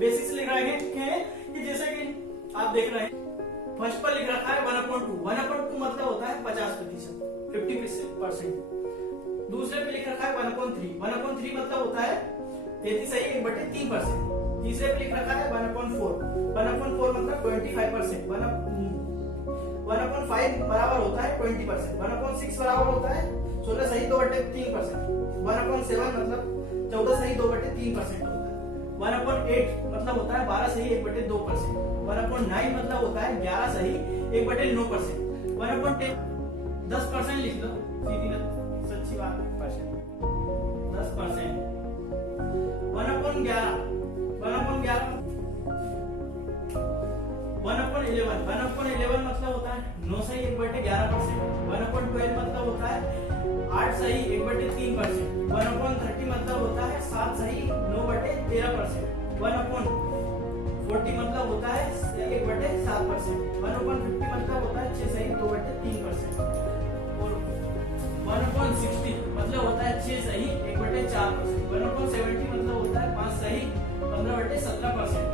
Basics लिख रहे हैं कि जैसे कि आप देख रहे हैं फर्स्ट पर लिख रखा है 1/2। 1/2 मतलब होता है 50%, 50%। दूसरे पे लिख रखा है 1/3। 1/3 मतलब होता है 33/3%। तीसरे पे लिख रखा है 1/4। 1/4 मतलब 25%। 1/5 बराबर होता है 20%। 1/6 बराबर होता है 16/2/3%। 1/7 मतलब 14/2/3% होता है। 1/8 मतलब होता है 12/1/2%। 1/9 मतलब होता है 11/1/9%। 1/10 10% लिख लो, सीधी सच्ची बात है, परसेंट 10%। 1/11 1/11 मतलब होता है 9/1/11%। 1/12 मतलब होता है 8/1/3%। 1/30 मतलब होता है 7/9/13%। 1/40 मतलब होता है 1/7%। 1/50 मतलब होता है 6/2/3%। और 1/60 मतलब होता है 6/1/4%। 1/70 मतलब होता है 5/15/17%।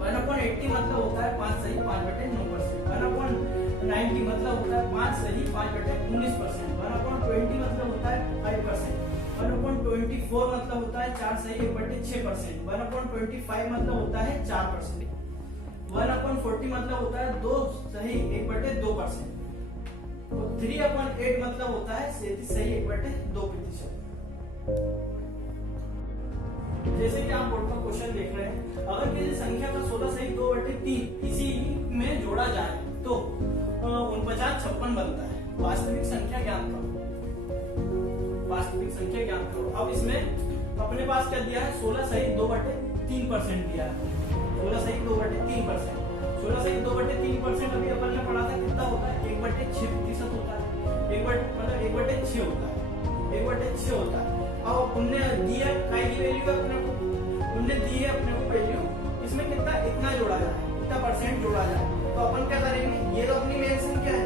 1/80 मतलब होता है 5/5/9%। 1/90 मतलब होता है 5/5/19%। 1/20 मतलब होता है 5%। 1/24 मतलब होता है 4/1/6%। 1/25 मतलब होता है 4%। 1/40 मतलब होता है 2/1/2%। 3/8 मतलब होता है 37/2%। जैसे कि आप बोर्ड का क्वेश्चन देख रहे हैं, अगर किसी संख्या का 16/2/3 इसी में जोड़ा जाए तो 49/56 बनता है। वास्तविक संख्या ज्ञात करो। वास्तविक संख्या ज्ञात करो। अब इसमें अपने पास क्या दिया है, 16/2/3% दिया है। 16/2/3%। 16/2/3% अभी अपन ने पढ़ा था कितना होता है, 1/6% होता है। मतलब 1/6 होता है। 1/6 होता है। अब उनने दी है काय की वैल्यू अपने को, उनने दी है अपने को वैल्यू, इसमें कितना इतना जोड़ा जाए, इतना परसेंट जोड़ा जाए। तो अपन क्या करेंगे, ये तो अपनी मेन संख्या है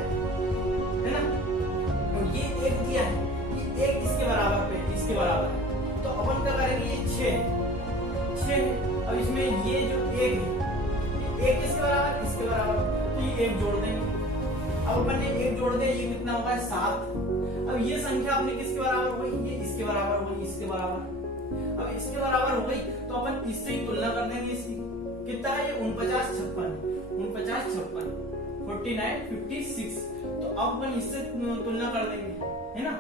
ना, तो ये एक दिया है, ये एक इसके बराबर पे, इसके बराबर है। तो अपन क्या करेंगे, ये 6 है। अब इसमें ये जो एक है, एक इसके बराबर, इसके बराबर, तो ये एक जोड़ देंगे। अब अपन ने एक जोड़ दिया, ये कितना होगा 7। अब ये संख्या अपनी किसके बराबर हो गई, ये इसके बराबर हो गई, इसके बराबर। अब इसके बराबर हो गई तो अपन इससे ही तुलना कर देंगे इसकी। कितना है ये, 49/56। 49/56 49/56। तो अब अपन इससे तुलना कर देंगे, है ना।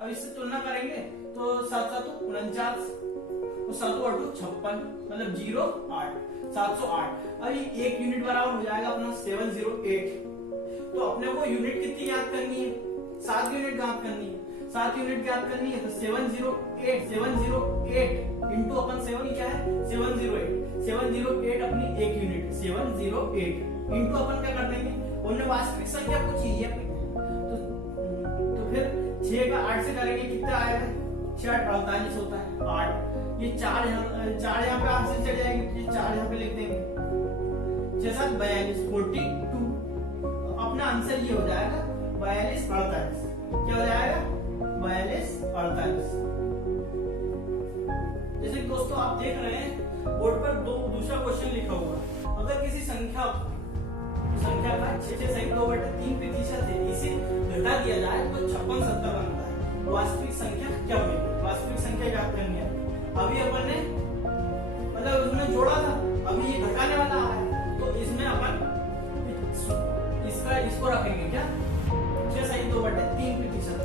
अब इससे तुलना करेंगे तो 7 7 49 और 7 8 56 मतलब 0 8 708। अब ये एक यूनिट बराबर हो जाएगा अपना 708। तो अपने को यूनिट कितनी याद करनी है, 7 यूनिट याद करनी है। 7 यूनिट याद करनी है तो 708 इंटू अपन 7 क्या है 708 अपनी एक यूनिट 708 इंटू अपन क्या कर देंगे, उन्होंने वास्तविक संख्या पूछी है तो फिर 6 का 8 से करेंगे कितना आएगा, 6 8 48 होता है 8। ये 4 यहाँ पे 8 से चढ़ जाएगी, ये 4 यहाँ पे लिख देंगे, 6 7 42 42। अपना आंसर ये हो जाएगा 42 48। क्या हो जाएगा 42 48। जैसे दोस्तों आप देख रहे हैं बोर्ड पर दूसरा क्वेश्चन लिखा हुआ, अगर किसी संख्या का 6/2/3% है, इसे घटा दिया जाए तो 56/70 बनता है। वास्तविक संख्या क्या होगी, वास्तविक संख्या ज्ञात करनी है। अभी अपन ने मतलब उसमें जोड़ा था, अभी ये घटाने वाला है, तो इसमें अपन इसको रखेंगे क्या 6/2/3%।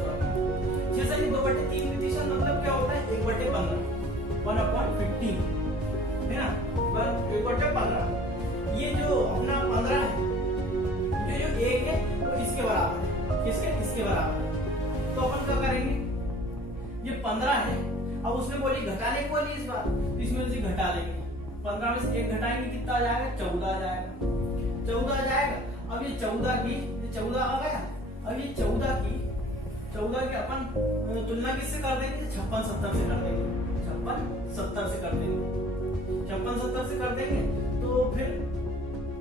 6/2/3% मतलब क्या होता है 1/15 1/15 है ना, 1/15। ये जो अपना 15 है, जो 1 है वो इसके बराबर है, इसके बराबर है। तो अपन क्या करेंगे, ये 15 है, अब उसने बोली घटाने को बोली इस बार, तो इसमें उसे घटा लेंगे। 15 में से 1 घटाएंगे कितना आ जाएगा 14 आ जाएगा, 14 आ जाएगा। अब ये 14 की 14 आ गया। अब ये 14 की अपन तुलना किससे कर देंगे, 56/70 से कर देंगे, 56/70 से कर देंगे, 56/70 से कर देंगे। तो फिर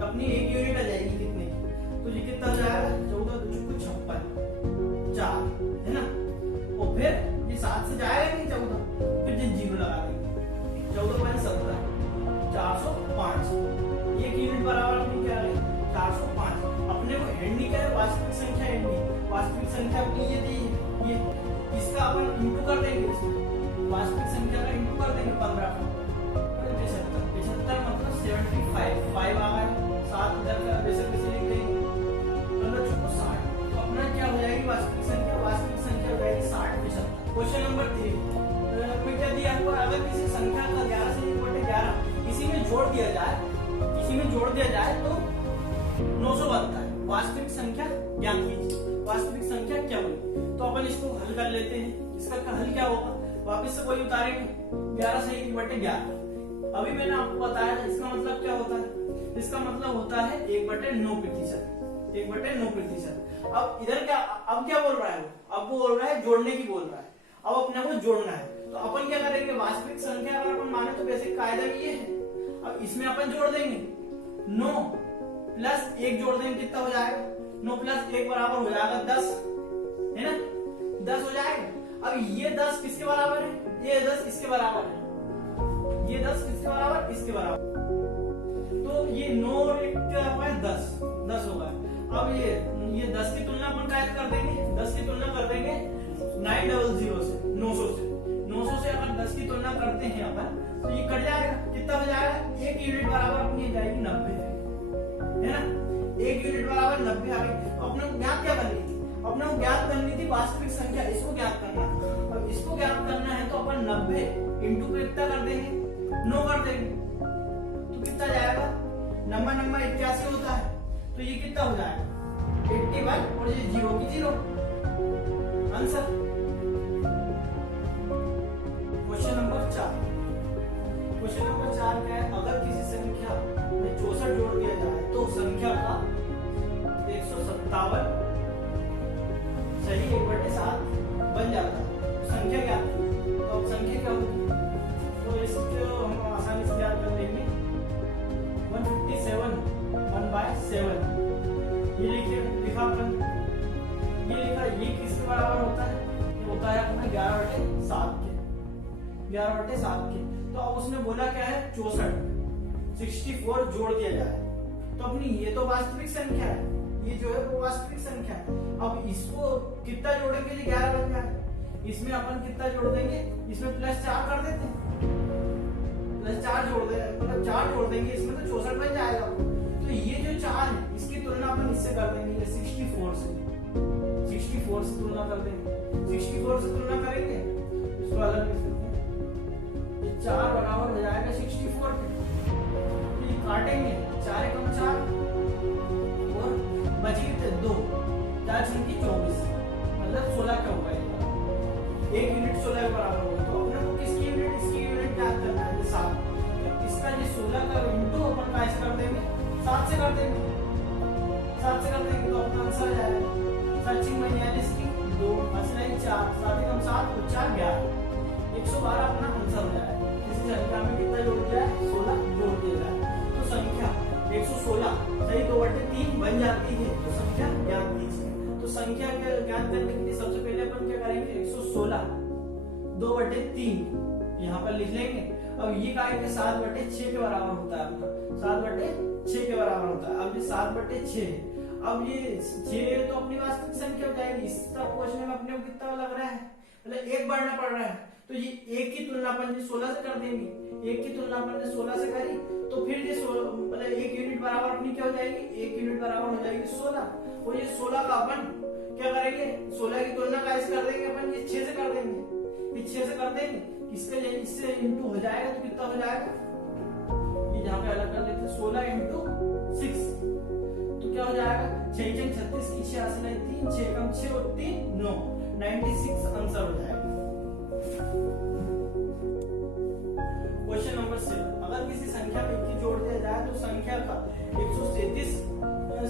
अपनी एक यूनिट आ जाएगी कितने, तो ये कितना जाएगा 14 × 56 4 है ना। और फिर ये 7 से जाएगा नहीं 14, फिर ये 0 लगा देंगे, 14 × 17 405। एक यूनिट बराबर अपनी क्या है 405। अपने को हेड नहीं करे, वास्तविक संख्या हेड नहीं, वास्तविक संख्या अपनी ये दी ये, इसका अपन इंटू कर देंगे, वास्तविक संख्या का इंटू कर देंगे 15 का 75 मतलब 75 5 आ गया, 7 इधर का वैसे कैसे लिख देंगे 15 चौको 60। तो अपना क्या हो जाएगी वास्तविक संख्या हो जाएगी 60 75। क्वेश्चन नंबर 3 में क्या दिया हुआ, अगर किसी संख्या का 11 से 1/11 इसी में जोड़ दिया जाए तो 900 बनता है। वास्तविक संख्या ज्ञात कीजिए, वास्तविक संख्या क्या बनी। तो अपन इसको हल कर लेते हैं। इसका हल क्या होगा, वापस से वही उतारेंगे 11 से 1/11। अभी मैंने आपको बताया इसका मतलब क्या होता है, इसका मतलब होता है 1/9%, 1/9%। अब इधर क्या, अब क्या बोल रहा है, अब वो बोल रहा है जोड़ने की बोल रहा है, अब अपने को जोड़ना है। तो अपन क्या करेंगे, वास्तविक संख्या अगर अपन माने तो बेसिक कायदा भी ये है। अब इसमें अपन जोड़ देंगे 9 प्लस 1 जोड़ देंगे, कितना हो जाएगा 9 प्लस 1 बराबर हो जाएगा 10, है ना 10 हो जाएगा। अब ये 10 किसके बराबर है, ये 10 इसके बराबर है, ये 10 किसके बराबर इसके बराबर। तो ये 9 और 1 क्या होगा 10 होगा। अब ये 10 की तुलना अपन क्या कर देंगे, 10 की तुलना कर देंगे 900 से 900 से अगर 10 की तुलना करते हैं अपन तो ये कट जाएगा, कितना हो जाएगा 1 यूनिट बराबर अपनी जाएगी 90, है ना 1 यूनिट बराबर 90 आ गई। अपने को ज्ञात क्या करनी थी, अपने को ज्ञात करनी थी वास्तविक संख्या, इसको ज्ञात करना है। अब इसको ज्ञात करना है तो अपन 90 इंटू पे कितना कर देंगे 9 कर देंगे, तो कितना जाएगा नंबर 81 होता है। तो ये कितना हो जाएगा 81 और ये 0 की 0 आंसर। क्वेश्चन नंबर 4 क्या है, अगर किसी संख्या में 64 जोड़ दिया जाए तो संख्या का 157 सही 1/7 बन जाता है। संख्या क्या थी, तो अब संख्या क्या होगी, तो इसको हम आसानी से याद कर लेंगे 157 1/7। ये लिखा अपन, ये लिखा, ये किसके बराबर होता है, होता है अपना 11/7 के। तो अब उसने बोला क्या है 64 जोड़ दिया जाए, तो अपनी ये तो वास्तविक संख्या है, ये जो है वो वास्तविक संख्या है। अब इसको कितना जोड़ेंगे जो 11 बन जाए, इसमें अपन कितना जोड़ देंगे, इसमें +4 कर देते हैं, +4 जोड़ देंगे, मतलब 4 जोड़ देंगे, इसमें तो 64 बन जाएगा। तो ये जो 4 है इसकी तुलना अपन इससे कर देंगे 64 से तुलना कर देंगे, 64 से तुलना करेंगे, इसको अलग लिख सकते हैं, 4 बराबर हो जाएगा 64 के, तो ये काटेंगे 4 एकम 4 और बची 2, 4 छंकी 24 मतलब 16 का होगा, 1 यूनिट 16 के बराबर होगा। तो अपने को किसकी यूनिट, इसकी यूनिट याद करना है 7। तो इसका ये 16 का इंटू अपन का कर देंगे 7 से कर देंगे, तो अपना आंसर आ जाएगा 7 की 2 असलाई 4 7 एकम 7 और 4 11 112 अपना आंसर हो जाएगा। इसी संख्या में कितना जोड़ दिया है 16 जोड़ दिया है, तो संख्या 116 सही 2/3 बन जाती है। तो संख्या ज्ञात कीजिए। तो संख्या ज्ञात करने के लिए सबसे पहले अपन क्या करेंगे 116 2/3 यहाँ पर लिख लेंगे। अब ये का 7/6 के बराबर होता है, अपना 7/6 के बराबर होता है। अब ये 7/6, अब ये 6 तो अपनी वास्तविक संख्या हो जाएगी। इस क्वेश्चन में अपने को कितना लग रहा है, मतलब 1 बढ़ना पड़ रहा है, तो ये 1 की तुलना अपन 16 से कर देंगे, 1 की तुलना अपन 16 से करी तो फिर ये मतलब 1 यूनिट बराबर अपनी क्या हो जाएगी, 1 यूनिट बराबर हो जाएगी 16। और ये 16 का अपन क्या करेंगे 16 की तुलना का कर देंगे अपन, ये 6 से कर देंगे, ये 6 से कर देंगे, इसके लिए इससे इंटू हो जाएगा, तो कितना हो जाएगा, ये यहाँ पे अलग कर लेते 16 इंटू 6, तो क्या हो जाएगा 6 × 36 की 6 असला 3 6 कम 6 और 3 9 96 आंसर हो जाएगा। क्वेश्चन नंबर 7, अगर किसी संख्या में 21 जोड़ दिया जाए तो संख्या का 137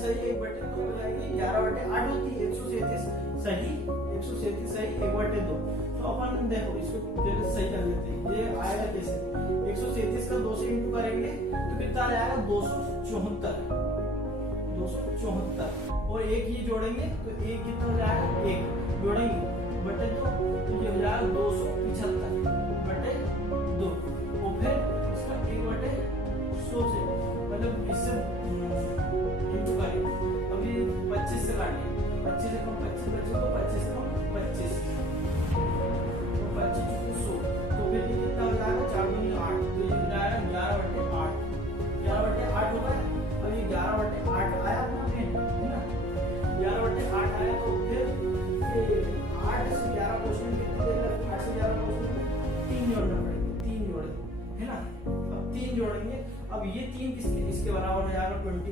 सही 1/2 हो जाएगी, 11/8 होती है 137 सही 137 तो अपन देखो इसको सही कर लेते हैं। ये आएगा कैसे, 137 का 2 से इंटू करेंगे तो कितना आ जाएगा 274 और 1 ये जोड़ेंगे तो 1 कितना हो जाएगा 1 जोड़ेंगे बटे 2 तो ये हो जाएगा 275 बटे 2 और फिर इसका 1/16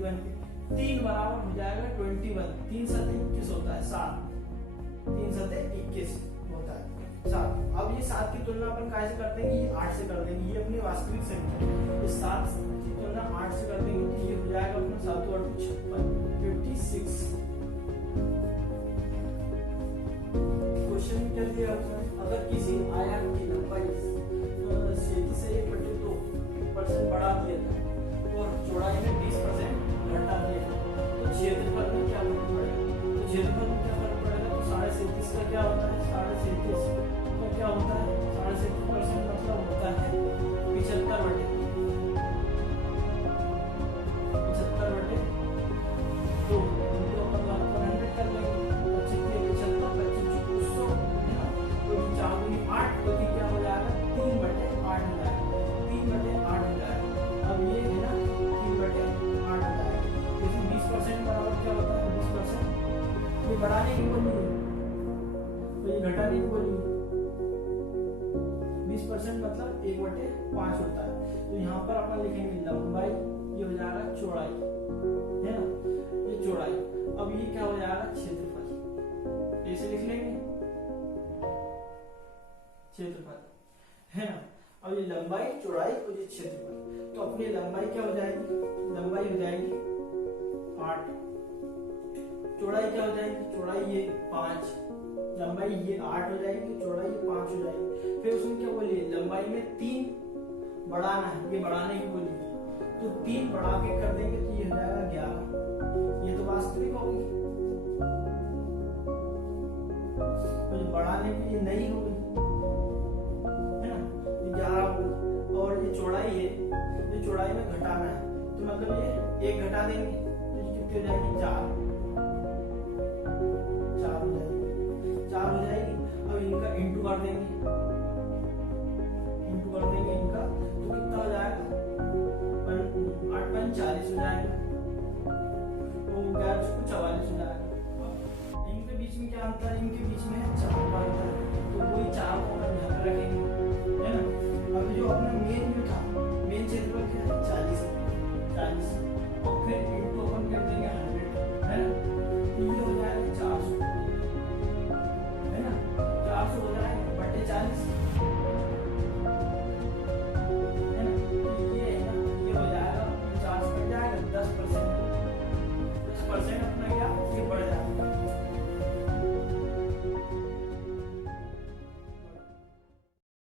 21 के 3 बराबर हो जाएगा 21। 3 7 21 होता है 7, 3 7 21 होता है 7। अब ये 7 की तुलना अपन कैसे करते हैं? ये 8 से कर देंगे, ये अपनी वास्तविक संख्या है। ये 7 की तुलना 8 से कर देंगे तो ये हो जाएगा अपना 7 और 56 56। क्वेश्चन क्या दिया उसने? अगर किसी आयत की लंबाई क्षैतिज से 1/2% बढ़ा दिया था और चौड़ाई में 20% घटा दिया था तो क्षेत्रफल में क्या फर्क पड़ेगा? तो क्षेत्रफल में क्या फर्क पड़ेगा? तो 37.5 का क्या होता है? 37.5 का क्या होता है? 37% मतलब होता है 75/2 उनको अपन 100 कर लेंगे। 25 के 75 25 200 है ना, तो 4 दूनी 8 तो क्या हो जाएगा? 3/8 हो जाएगा, 3/8 हो जाएगा। अब ये है ना 3/8 हो जाएगा। इसमें 20% बराबर क्या होता है? 20% ये बढ़ाने की बोली है तो ये घटाने की बोली है। 20% मतलब 1/5 होता है। तो यहाँ पर अपन लिखेंगे लंबाई, ये हो जाएगा चौड़ाई, है ना, ये चौड़ाई। अब ये क्या हो जाएगा? क्षेत्रफल। ऐसे लिख लेंगे क्षेत्रफल, है ना। अब ये लंबाई, चौड़ाई और ये क्षेत्रफल। तो अपनी लंबाई क्या हो जाएगी? लंबाई हो जाएगी 8, चौड़ाई क्या हो जाएगी? चौड़ाई ये 5, लंबाई ये 8 हो जाएगी, चौड़ाई ये 5 हो जाएगी। फिर उसमें क्या बोली? लंबाई में 3 बढ़ाना है, ये बढ़ाने की बोली, तो 3 बढ़ा के कर देंगे तो ये हो जाएगा 11। ये तो वास्तविक होगी, तो ये बढ़ाने के लिए नहीं होगी, है ना, ये 11 होगी। और ये चौड़ाई है, ये चौड़ाई में घटाना है तो मतलब ये 1 घटा देंगे तो ये कितनी हो जाएगी? 4 हो जाएगी, 4 हो जाएगी। अब इनका इंटू कर देंगे, इनका तो कितना हो जाएगा? 8 5 40 हो जाएगा, तो 44 हो जाएगा। इनके बीच में क्या अंतर है? इनके बीच में है 4